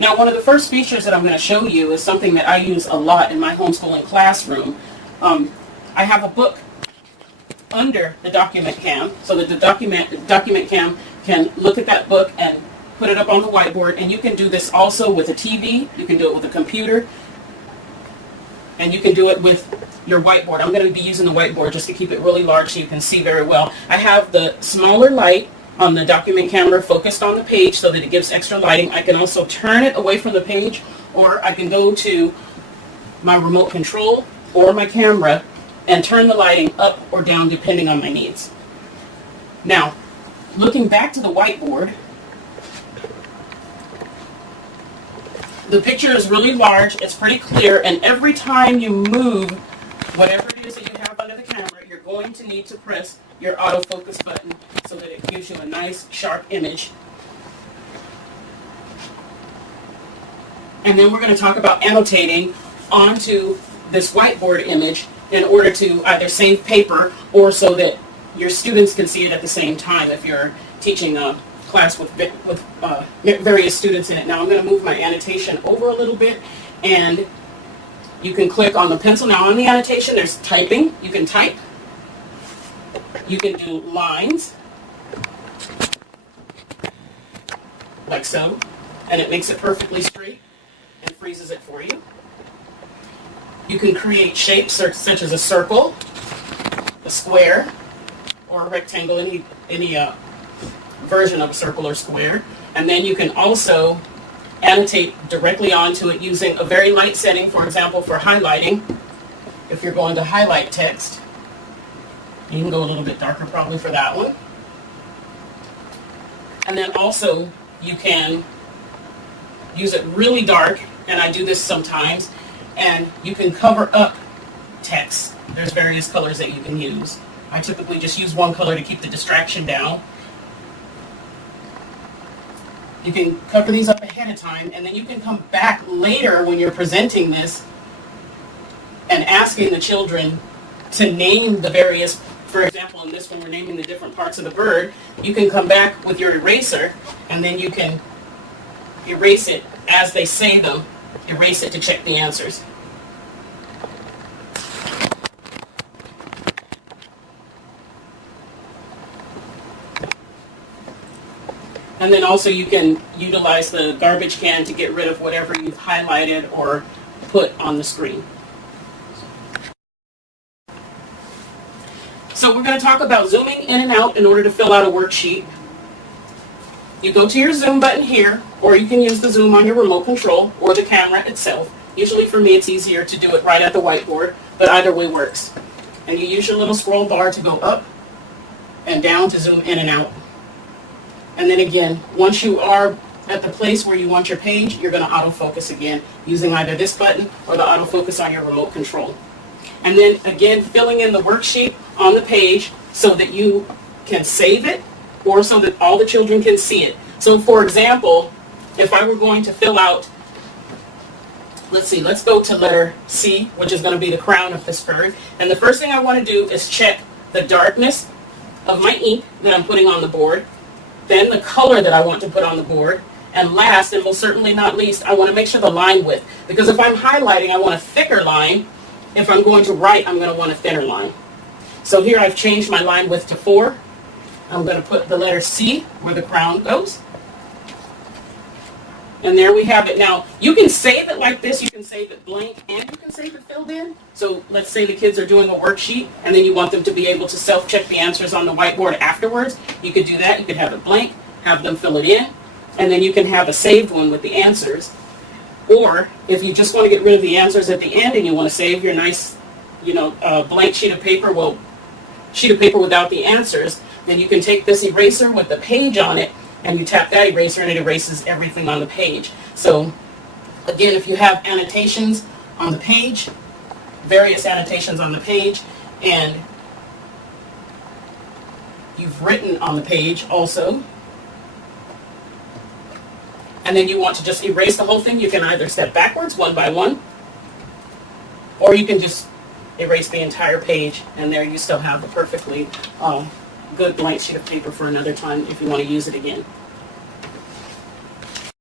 Now, one of the first features that I'm going to show you is something that I use a lot in my homeschooling classroom. I have a book under the document cam, so that the document cam can look at that book and put it up on the whiteboard. And you can do this also with a TV, you can do it with a computer, and you can do it with your whiteboard. I'm going to be using the whiteboard just to keep it really large so you can see very well. I have the smaller light on the document camera focused on the page so that it gives extra lighting. I can also turn it away from the page, or I can go to my remote control or my camera and turn the lighting up or down depending on my needs. Now, looking back to the whiteboard, the picture is really large, it's pretty clear, and every time you move whatever it is that you have under the camera, you're going to need to press your autofocus button so that it gives you a nice sharp image. And then we're going to talk about annotating onto this whiteboard image in order to either save paper or so that your students can see it at the same time if you're teaching a class with various students in it. Now I'm going to move my annotation over a little bit, and you can click on the pencil. Now on the annotation there's typing. You can type. You can do lines, like so, and it makes it perfectly straight and freezes it for you. You can create shapes such as a circle, a square, or a rectangle, any version of a circle or square. And then you can also annotate directly onto it using a very light setting, for example, for highlighting. If you're going to highlight text, you can go a little bit darker probably for that one. And then also you can use it really dark, and I do this sometimes, and you can cover up text. There's various colors that you can use. I typically just use one color to keep the distraction down. You can cover these up ahead of time, and then you can come back later when you're presenting this and asking the children to name the various, for example, in this one we're naming the different parts of the bird. You can come back with your eraser, and then you can erase it as they say them, erase it to check the answers. And then also you can utilize the garbage can to get rid of whatever you've highlighted or put on the screen. So we're going to talk about zooming in and out in order to fill out a worksheet. You go to your zoom button here, or you can use the zoom on your remote control or the camera itself. Usually for me it's easier to do it right at the whiteboard, but either way works. And you use your little scroll bar to go up and down to zoom in and out. And then again, once you are at the place where you want your page, you're going to autofocus again using either this button or the autofocus on your remote control. And then again, filling in the worksheet on the page so that you can save it or so that all the children can see it. So for example, if I were going to fill out, let's go to letter C, which is going to be the crown of this bird. And the first thing I want to do is check the darkness of my ink that I'm putting on the board, then the color that I want to put on the board, and last and most certainly not least, I want to make sure the line width. Because if I'm highlighting, I want a thicker line. If I'm going to write, I'm going to want a thinner line. So here I've changed my line width to 4. I'm going to put the letter C where the crown goes. And there we have it. Now, you can save it like this. You can save it blank, and you can save it filled in. So let's say the kids are doing a worksheet, and then you want them to be able to self-check the answers on the whiteboard afterwards. You could do that. You could have it blank, have them fill it in, and then you can have a saved one with the answers. Or if you just want to get rid of the answers at the end and you want to save your nice, blank sheet of paper, sheet of paper without the answers, then you can take this eraser with the page on it, and you tap that eraser and it erases everything on the page. So again, if you have annotations on the page, various annotations on the page, and you've written on the page also, and then you want to just erase the whole thing, you can either step backwards one by one, or you can just erase the entire page, and there you still have a perfectly good blank sheet of paper for another time if you want to use it again.